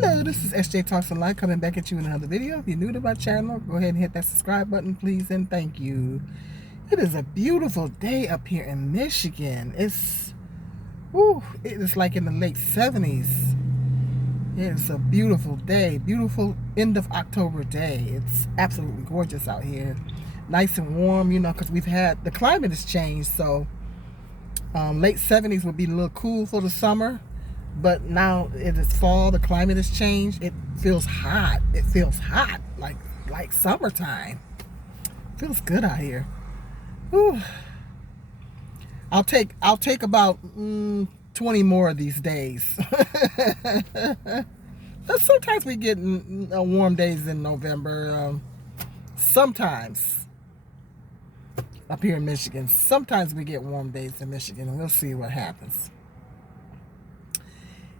Hello, this is SJ Talks and Life coming back at you in another video. If you're new to my channel, go ahead and hit that subscribe button, please, and thank you. It is a beautiful day up here in Michigan. It is like in the late 70s. It's a beautiful day, beautiful end of October day. It's absolutely gorgeous out here. Nice and warm, because the climate has changed, so late 70s would be a little cool for the summer. But now it is fall, the climate has changed. It feels hot. It feels hot, like summertime. Feels good out here. Whew. I'll take about 20 more of these days. Sometimes we get warm days in November. Sometimes up here in Michigan. Sometimes we get warm days in Michigan, and we'll see what happens.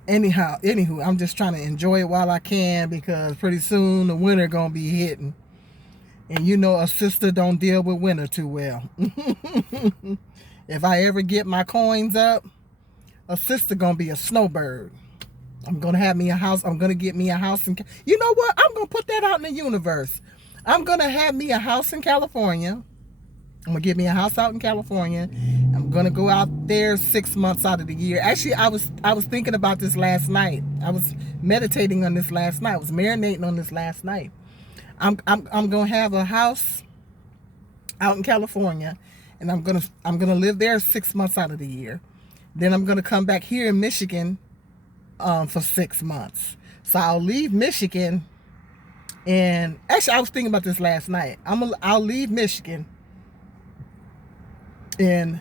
Anywho, I'm just trying to enjoy it while I can, because pretty soon the winter gonna be hitting, and a sister don't deal with winter too well. If I ever get my coins up, a sister gonna be a snowbird. I'm gonna have me a house. I'm gonna get me a house in. You know what? I'm gonna put that out in the universe. I'm gonna have me a house in California. I'm gonna get me a house out in California. I'm gonna go out there 6 months out of the year. Actually, I was thinking about this last night. I was meditating on this last night. I was marinating on this last night. I'm gonna have a house out in California, and I'm gonna live there 6 months out of the year. Then I'm gonna come back here in Michigan for 6 months. So I'll leave Michigan, and actually I was thinking about this last night. I'll leave Michigan in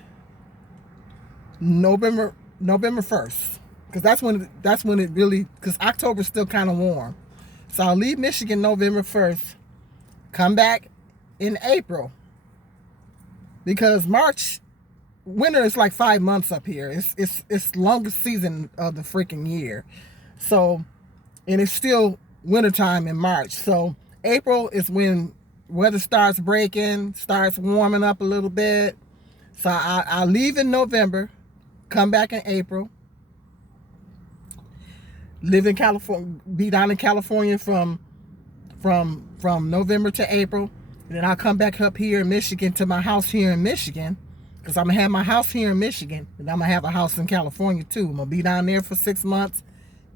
November 1st, because that's when it really, because October's still kind of warm. So I'll leave Michigan November 1st, come back in April, because March winter is like 5 months up here. It's longest season of the freaking year. So, and it's still wintertime in March. So April is when weather starts breaking, starts warming up a little bit. So I'll leave in November, come back in April, live in California, be down in California from November to April. And then I'll come back up here in Michigan to my house here in Michigan, because I'm going to have my house here in Michigan, and I'm going to have a house in California too. I'm going to be down there for 6 months,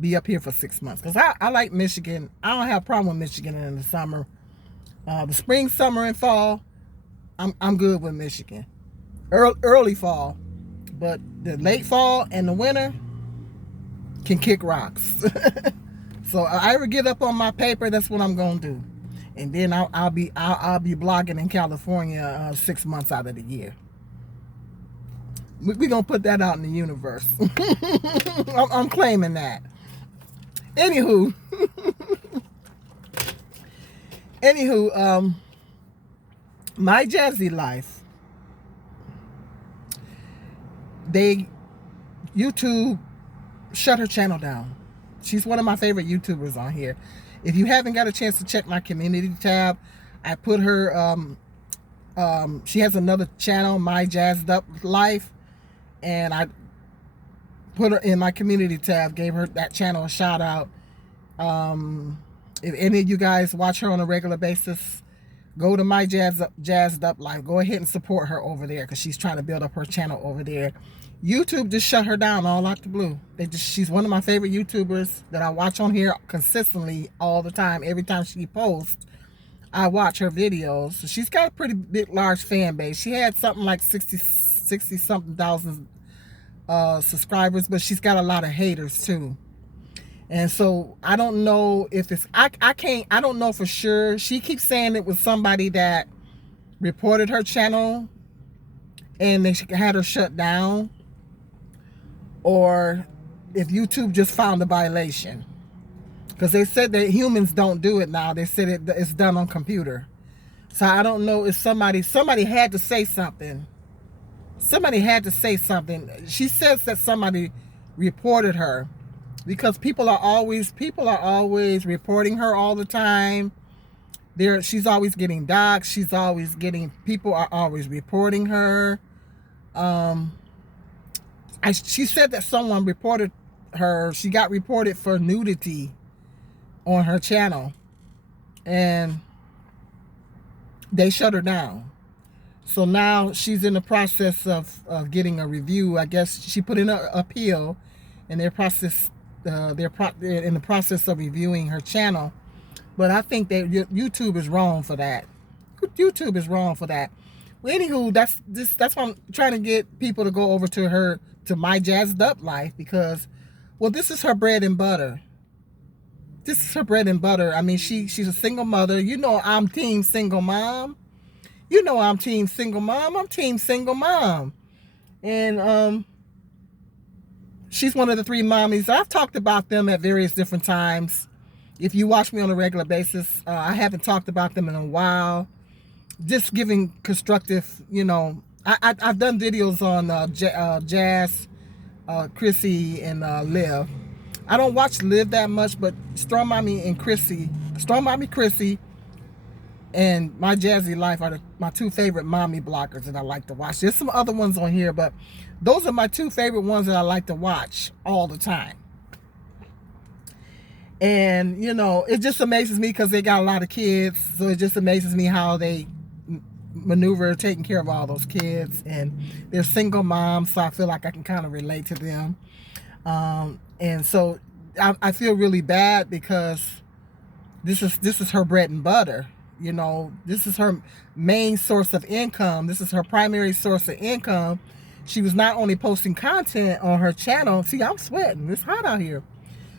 be up here for 6 months. Because I like Michigan. I don't have a problem with Michigan in the summer. The spring, summer, and fall, I'm good with Michigan. Early fall, but the late fall and the winter can kick rocks. So if I ever get up on my paper, that's what I'm gonna do, and then I'll be blogging in California 6 months out of the year. We're gonna put that out in the universe. I'm claiming that. Anywho, my Jazzy life. YouTube shut her channel down. She's one of my favorite YouTubers on here. If you haven't got a chance to check my community tab, I put her, she has another channel, My Jazzed Up Life, and I put her in my community tab, gave her that channel a shout out. If any of you guys watch her on a regular basis, go to My Jazzed Up Life. Go ahead and support her over there, because she's trying to build up her channel over there. YouTube just shut her down all out the blue. She's one of my favorite YouTubers that I watch on here consistently all the time. Every time she posts, I watch her videos. So she's got a pretty big, large fan base. She had something like 60 something thousand subscribers, but she's got a lot of haters too. And so I don't know if it's, I don't know for sure. She keeps saying it was somebody that reported her channel and they had her shut down, or if YouTube just found a violation, because they said that humans don't do it now. They said it's done on computer. So I don't know if somebody had to say something. Somebody had to say something. She says that somebody reported her, because people are always reporting her all the time. She's always getting doxxed. People are always reporting her. She said that someone reported her. She got reported for nudity on her channel, and they shut her down. So now she's in the process of getting a review. I guess she put in an appeal, and they're in the process of reviewing her channel. But I think that YouTube is wrong for that. YouTube is wrong for that. Well, anywho, that's why I'm trying to get people to go over to My Jazzed Up Life, because, well, this is her bread and butter. This is her bread and butter. I mean, she's a single mother. You know, I'm team single mom. You know, I'm team single mom. I'm team single mom. And she's one of the 3 mommies. I've talked about them at various different times. If you watch me on a regular basis, I haven't talked about them in a while. Just giving constructive, you know, I've done videos on Jazz, Chrissy, and Liv. I don't watch Liv that much, but Strong Mommy Chrissy, and My Jazzy Life are my 2 favorite mommy bloggers that I like to watch. There's some other ones on here, but those are my 2 favorite ones that I like to watch all the time. And, you know, it just amazes me because they got a lot of kids. So it just amazes me how they maneuver taking care of all those kids. And they're single moms, so I feel like I can kind of relate to them. And so I feel really bad because this is her bread and butter. You know, this is her main source of income. This is her primary source of income. She was not only posting content on her channel. See, I'm sweating. It's hot out here.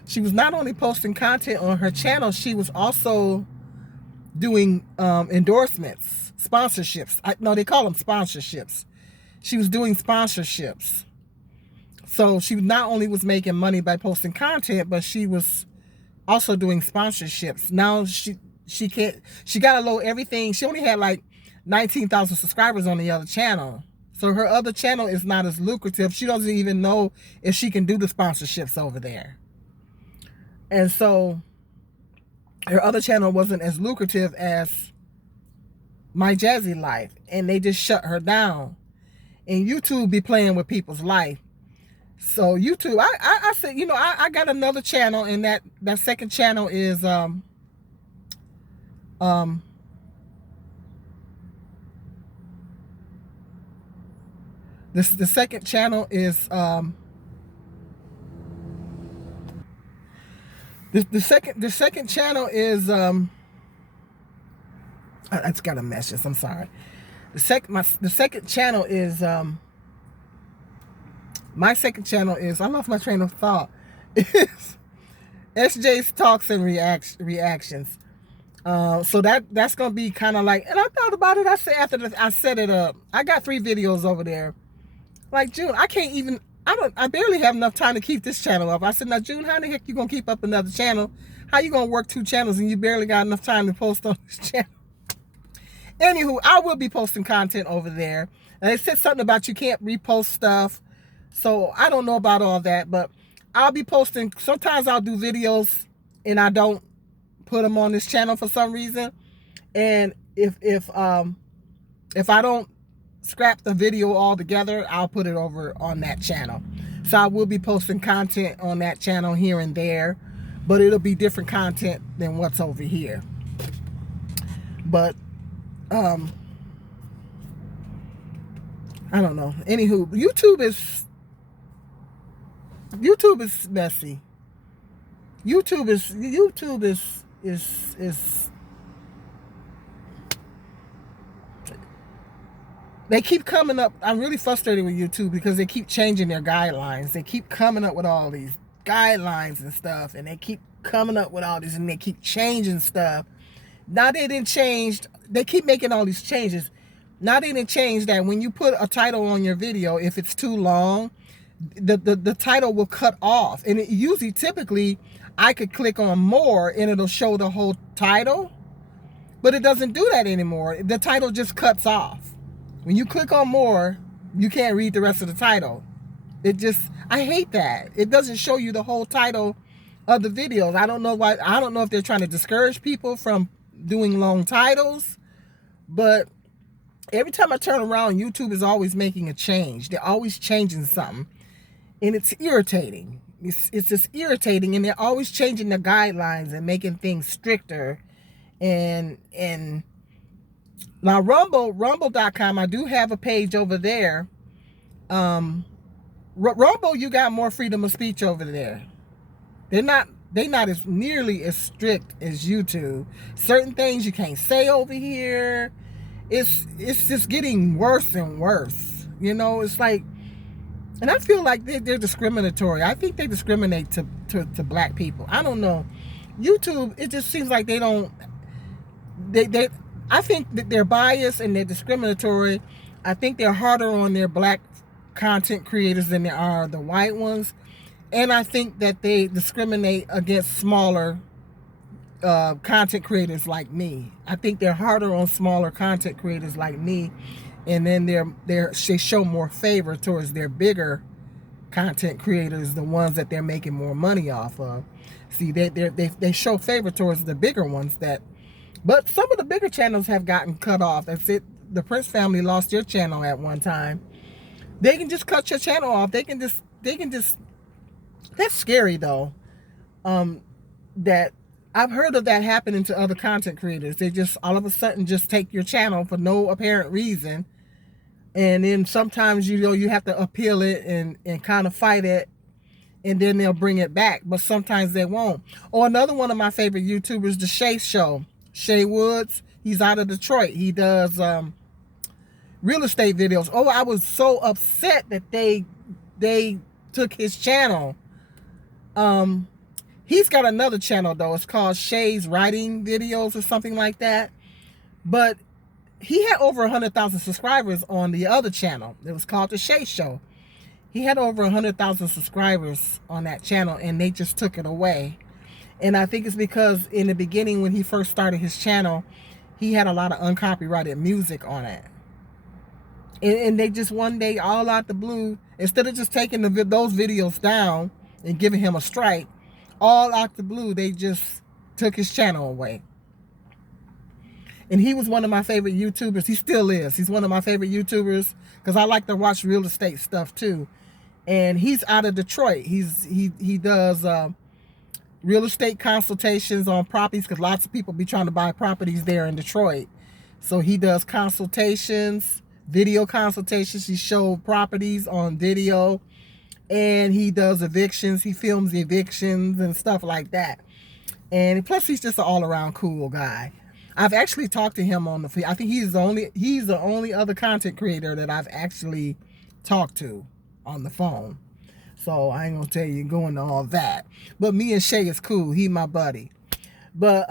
She was not only posting content on her channel, she was also doing endorsements, sponsorships. No, they call them sponsorships. She was doing sponsorships. So she not only was making money by posting content, but she was also doing sponsorships. Now she got to load everything. She only had like 19,000 subscribers on the other channel. So her other channel is not as lucrative. She doesn't even know if she can do the sponsorships over there. And so her other channel wasn't as lucrative as My Jazzy Life. And they just shut her down. And YouTube be playing with people's life. So YouTube, I said, you know, I got another channel, and that second channel is the second channel is the second channel is I just got a message. I'm sorry. The second channel is my second channel is, I lost my train of thought. It's SJ's Talks and Reactions. So that's gonna be kind of like, and I thought about it. I said after I set it up, I got 3 videos over there. Like, June, I barely have enough time to keep this channel up. I said, now June, how the heck you gonna keep up another channel? How you gonna work 2 channels and you barely got enough time to post on this channel? Anywho, I will be posting content over there. And they said something about you can't repost stuff. So I don't know about all that, but I'll be posting. Sometimes I'll do videos and I don't put them on this channel for some reason. And if I don't scrap the video altogether, I'll put it over on that channel. So I will be posting content on that channel here and there, but it'll be different content than what's over here. But I don't know. Anywho, YouTube is messy. YouTube is they keep coming up. I'm really frustrated with YouTube because they keep changing their guidelines. They keep coming up with all these guidelines and stuff, and they keep coming up with all this, and they keep changing stuff. Now they didn't change. They keep making all these changes. Now they didn't change that when you put a title on your video, if it's too long, the title will cut off. And it usually, typically, I could click on more and it'll show the whole title. But it doesn't do that anymore. The title just cuts off. When you click on more, you can't read the rest of the title. I hate that. It doesn't show you the whole title of the videos. I don't know why. I don't know if they're trying to discourage people from doing long titles, but every time I turn around, YouTube is always making a change. They're always changing something, and it's irritating. It's just irritating, and they're always changing the guidelines and making things stricter. And now Rumble.com, I do have a page over there. Rumble, you got more freedom of speech over there. They're not as nearly as strict as YouTube. Certain things you can't say over here. It's just getting worse and worse. You know, it's like, and I feel like they're discriminatory. I think they discriminate to black people. I don't know. YouTube, it just seems like they don't. They I think that they're biased and they're discriminatory. I think they're harder on their black content creators than they are the white ones. And I think that they discriminate against smaller content creators like me. I think they're harder on smaller content creators like me, and then they show more favor towards their bigger content creators, the ones that they're making more money off of. See, they show favor towards the bigger ones but some of the bigger channels have gotten cut off. That's it. The Prince family lost their channel at one time. They can just cut your channel off. They can just. That's scary though. That I've heard of that happening to other content creators. They just all of a sudden just take your channel for no apparent reason, and then sometimes you have to appeal it and kind of fight it, and then they'll bring it back. But sometimes they won't. Or another one of my favorite YouTubers, the Shay Show, Shay Woods. He's out of Detroit. He does real estate videos. Oh, I was so upset that they took his channel. He's got another channel though. It's called Shay's Writing Videos or something like that. But he had over 100,000 subscribers on the other channel. It was called The Shay Show. He had over 100,000 subscribers on that channel, and they just took it away. And I think it's because in the beginning, when he first started his channel, he had a lot of uncopyrighted music on it. And they just one day, all out the blue, instead of just taking those videos down and giving him a strike, all out the blue, they just took his channel away. And he was one of my favorite YouTubers. He still is. He's one of my favorite YouTubers because I like to watch real estate stuff too. And he's out of Detroit. He does real estate consultations on properties because lots of people be trying to buy properties there in Detroit. So he does consultations, video consultations. He shows properties on video, and he does evictions. He films the evictions and stuff like that. And plus, he's just an all-around cool guy. I've actually talked to him on the. I think he's the only other content creator that I've actually talked to on the phone. So I ain't gonna tell you go into all that. But me and Shay is cool. He my buddy. But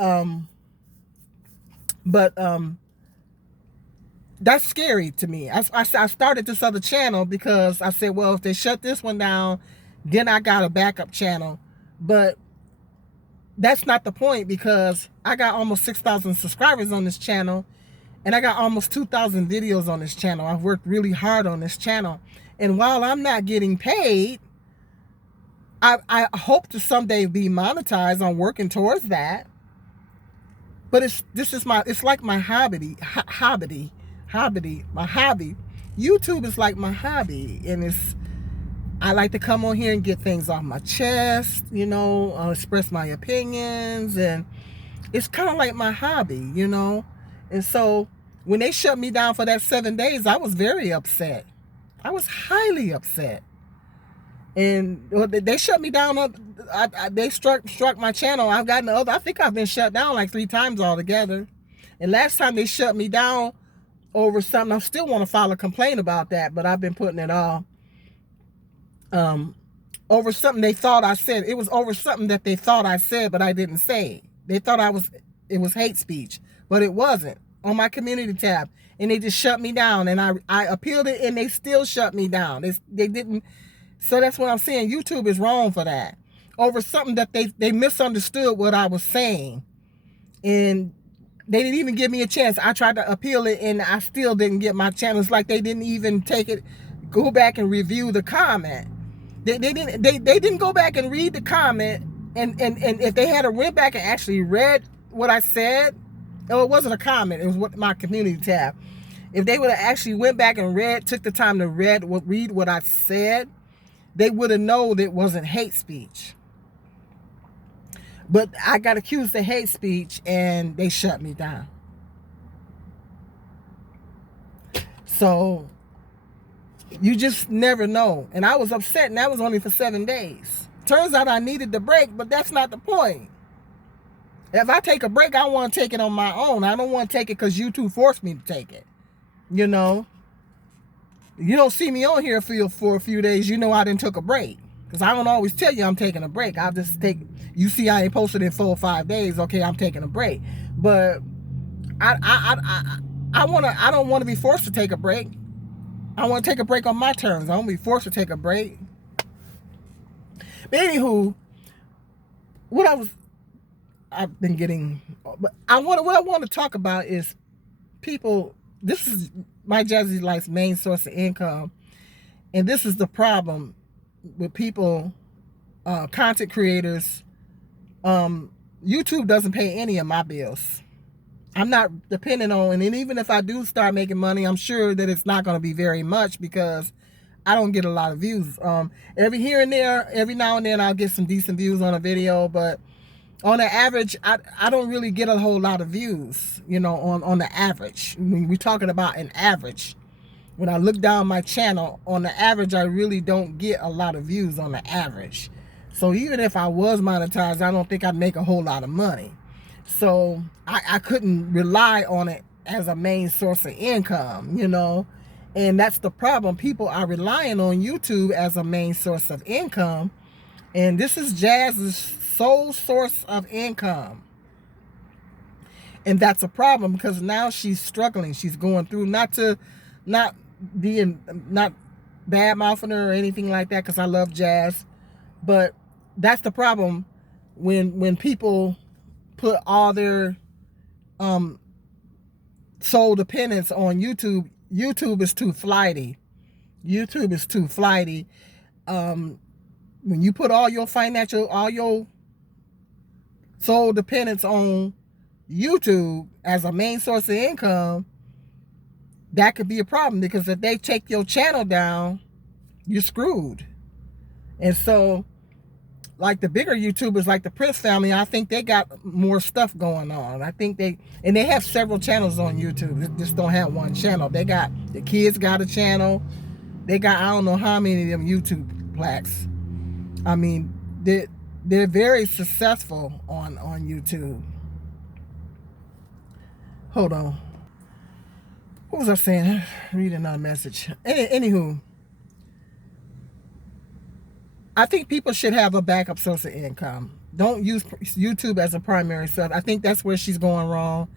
that's scary to me. I started this other channel because I said, well, if they shut this one down, then I got a backup channel. But that's not the point, because I got almost 6,000 subscribers on this channel, and I got almost 2,000 videos on this channel. I've worked really hard on this channel. And while I'm not getting paid, I hope to someday be monetized. I'm working towards that. But it's like my hobby. My hobby. YouTube is like my hobby, and I like to come on here and get things off my chest, express my opinions, and it's kind of like my hobby, And so when they shut me down for that 7 days, I was very upset. I was highly upset. And they shut me down. They struck my channel. I think I've been shut down like 3 times altogether. And last time they shut me down over something, I still want to file a complaint about that, but I've been putting it off. Over something they thought I said. It was over something that they thought I said, but I didn't say. They thought it was hate speech, but it wasn't, on my community tab. And they just shut me down, and I appealed it, and they still shut me down. They didn't. So that's what I'm saying. YouTube is wrong for that. Over something that they misunderstood what I was saying. And they didn't even give me a chance. I tried to appeal it, and I still didn't get my chance. It's like they didn't even go back and review the comment. They didn't go back and read the comment, and if they had went back and actually read what I said, it wasn't a comment, it was my community tab. If they would have actually went back and took the time to read what I said, they would have known that it wasn't hate speech. But I got accused of hate speech and they shut me down. So you just never know. And I was upset, and that was only for 7 days. Turns out I needed the break, but that's not the point. If I take a break, I want to take it on my own. I don't want to take it because YouTube forced me to take it. You know? You don't see me on here for a few days, you know I didn't took a break. Because I don't always tell you I'm taking a break. I'll just take, you see I ain't posted in 4 or 5 days, okay, I'm taking a break. But I don't want to be forced to take a break. I want to take a break on my terms. I don't be forced to take a break. But anywho, I've been getting, what I want to talk about is people. This is my Jazzy Life's main source of income, and this is the problem with people, content creators. YouTube doesn't pay any of my bills. I'm not dependent on, and even if I do start making money, I'm sure that it's not going to be very much because I don't get a lot of views. Every here and there, every now and then I'll get some decent views on a video, but on the average, I don't really get a whole lot of views, you know, on the average. When we're talking about an average, when I look down my channel, on the average, I really don't get a lot of views on the average. So even if I was monetized, I don't think I'd make a whole lot of money. So I couldn't rely on it as a main source of income, you know. And that's the problem. People are relying on YouTube as a main source of income. And this is Jazz's sole source of income. And that's a problem because now she's struggling. She's going through, not bad mouthing her or anything like that, because I love Jazz. But that's the problem when people put all their sole dependence on YouTube. YouTube is too flighty. YouTube is too flighty. When you put all your sole dependence on YouTube as a main source of income, that could be a problem, because if they take your channel down, you're screwed. And so, like the bigger YouTubers, like the Prince family, I think they got more stuff going on. I think they have several channels on YouTube. They just don't have one channel. They got, the kids got a channel. They got, I don't know how many of them YouTube plaques. I mean, they're very successful on YouTube. Hold on. What was I saying? Reading another message. Anywho, I think people should have a backup source of income. Don't use YouTube as a primary source. I think that's where she's going wrong.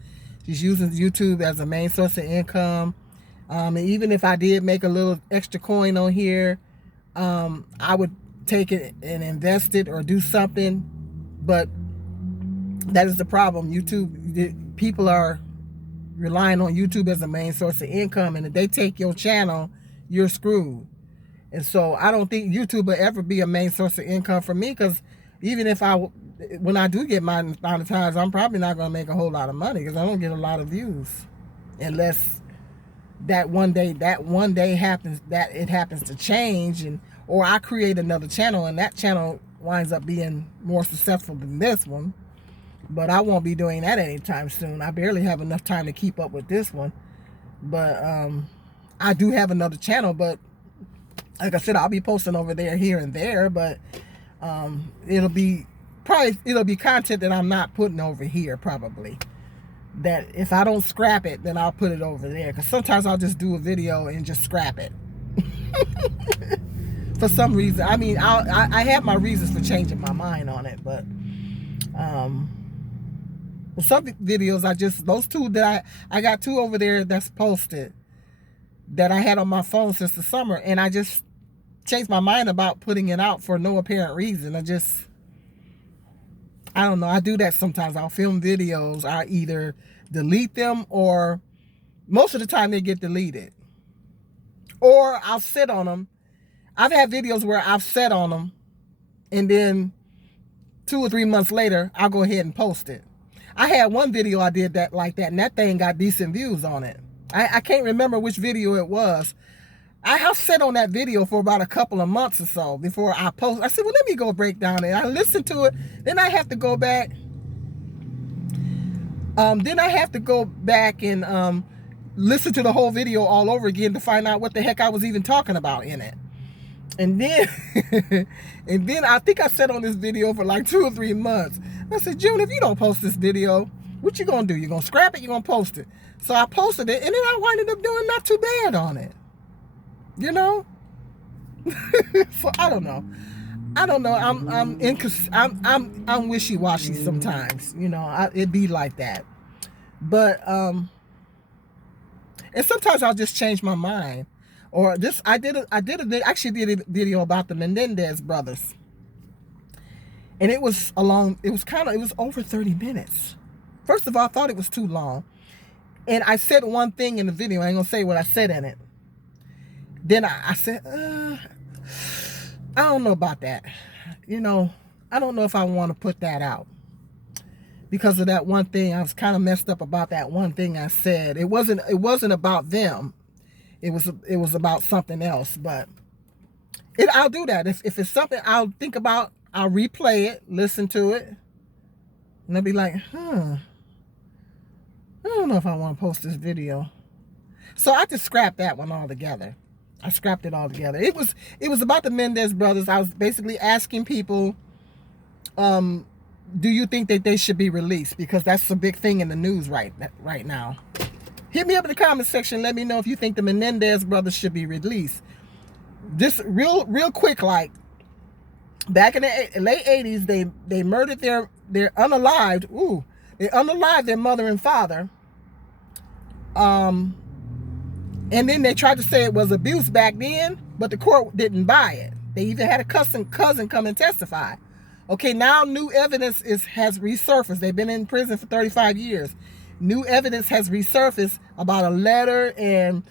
She's using YouTube as a main source of income. And even if I did make a little extra coin on here, I would take it and invest it or do something. But that is the problem. YouTube, people are relying on YouTube as a main source of income, and if they take your channel, you're screwed. And so I don't think YouTube will ever be a main source of income for me, because even if when I do get monetized, I'm probably not going to make a whole lot of money, because I don't get a lot of views, unless that one day happens, that it happens to change, or I create another channel and that channel winds up being more successful than this one. But I won't be doing that anytime soon. I barely have enough time to keep up with this one. But I do have another channel, but like I said, I'll be posting over there here and there, but it'll be content that I'm not putting over here, probably. That if I don't scrap it, then I'll put it over there. Because sometimes I'll just do a video and just scrap it. For some reason. I mean, I have my reasons for changing my mind on it, but some videos, those two that I got two over there that's posted that I had on my phone since the summer, and I just changed my mind about putting it out for no apparent reason. I don't know. I do that sometimes. I'll film videos. I either delete them, or most of the time they get deleted. Or I'll sit on them. I've had videos where I've sat on them, and then 2 or 3 months later, I'll go ahead and post it. I had one video I did like that, and that thing got decent views on it. I can't remember which video it was. I have sat on that video for about a couple of months or so before I post. I said, well, let me go break down it. I listened to it. Then I have to go back. And listen to the whole video all over again to find out what the heck I was even talking about in it. And then, and then I think I sat on this video for like 2 or 3 months. I said, June, if you don't post this video, what you gonna do? You gonna scrap it? You gonna post it? So I posted it, and then I winded up doing not too bad on it. You know. So I don't know. I'm wishy-washy sometimes. You know, it be like that. But and sometimes I'll just change my mind. Or this, I actually did a video about the Menendez brothers, and it was over 30 minutes. First of all, I thought it was too long, and I said one thing in the video. I ain't gonna say what I said in it. Then I said, I don't know about that. You know, I don't know if I want to put that out because of that one thing. I was kind of messed up about that one thing I said. It wasn't about them. It was about something else, but I'll do that. If it's something I'll think about, I'll replay it, listen to it, and I'll be like, I don't know if I want to post this video. So I just scrapped that one altogether. I scrapped it all together. It was about the Menendez brothers. I was basically asking people, do you think that they should be released? Because that's a big thing in the news right now. Hit me up in the comment section. Let me know if you think the Menendez brothers should be released. Just real quick, like back in the late 80s, they murdered their unalived. They unalived their mother and father. And then they tried to say it was abuse back then, but the court didn't buy it. They even had a cousin come and testify. Okay, now new evidence has resurfaced. They've been in prison for 35 years. New evidence has resurfaced about a letter, and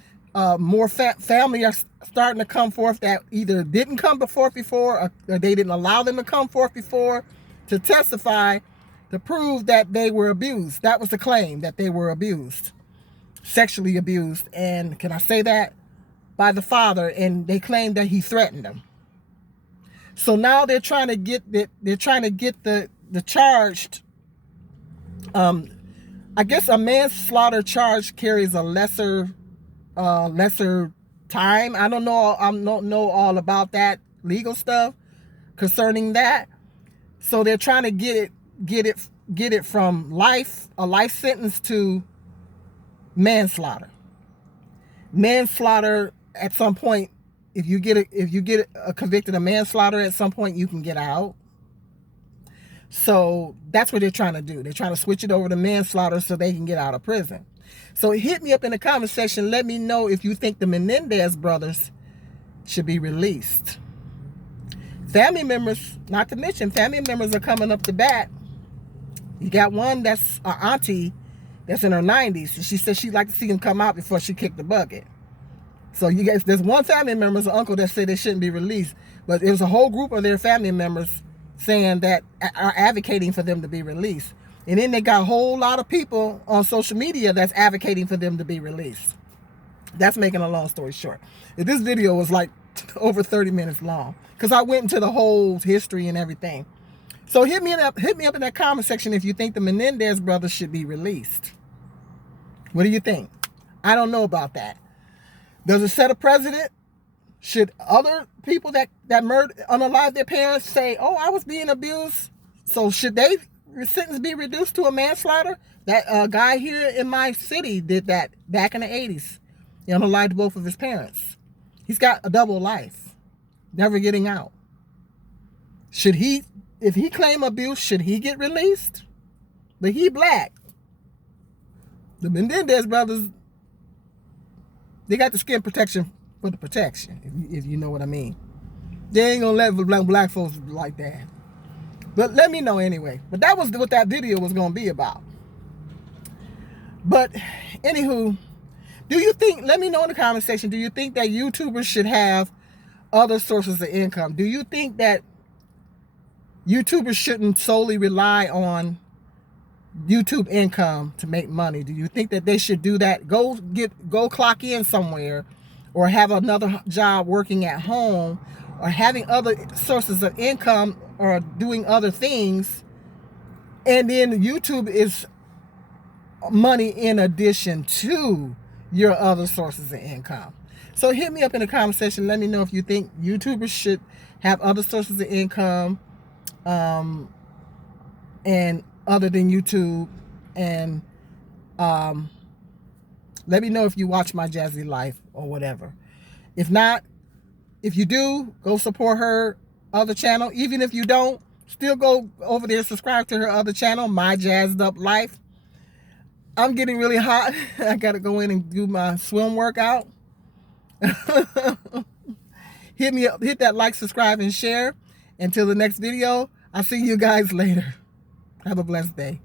more family are starting to come forth that either didn't come forth before, or they didn't allow them to come forth before to testify to prove that they were abused. That was the claim, that they were abused, sexually abused, and can I say that? By the father, and they claimed that he threatened them. So now they're trying to get the charged. I guess a manslaughter charge carries a lesser time. I don't know all about that legal stuff concerning that. So they're trying to get it from a life sentence to manslaughter. Manslaughter at some point, if you get convicted of manslaughter at some point, you can get out. So that's what they're trying to do. They're trying to switch it over to manslaughter so they can get out of prison. So hit me up in the comment section. Let me know if you think the Menendez brothers should be released. Family members, not to mention, family members are coming up to bat. You got one that's an auntie that's in her 90s. And she said she'd like to see him come out before she kicked the bucket. So you guys, there's one family member, an uncle, that said they shouldn't be released. But it was a whole group of their family members saying that are advocating for them to be released. And then they got a whole lot of people on social media that's advocating for them to be released. That's making a long story short. This video was like over 30 minutes long because I went into the whole history and everything. So hit me up in that comment section if you think the Menendez brothers should be released. What do you think? I don't know about that. Does it set a precedent? Should other people that unalive their parents say, oh, I was being abused, so should they sentence be reduced to a manslaughter? That guy here in my city did that back in the 80s. He unalived both of his parents. He's got a double life, never getting out. Should he, if he claim abuse, should he get released? But he black. The Menendez brothers, they got the skin protection for the protection, if you know what I mean. They ain't gonna let black folks like that. But let me know anyway. But that was what that video was gonna be about. But anywho, do you think, let me know in the comment section, do you think that YouTubers should have other sources of income? Do you think that YouTubers shouldn't solely rely on YouTube income to make money? Do you think that they should do that? Go clock in somewhere or have another job working at home, or having other sources of income, or doing other things. And then YouTube is money in addition to your other sources of income. So hit me up in the comment section. Let me know if you think YouTubers should have other sources of income, and other than YouTube. And let me know if you watch my Jazzy Life or whatever. If not, if you do, go support her other channel. Even if you don't, still go over there, subscribe to her other channel, My Jazzed Up Life. I'm getting really hot. I gotta go in and do my swim workout. Hit me up, hit that like, subscribe, and share. Until the next video, I'll see you guys later. Have a blessed day.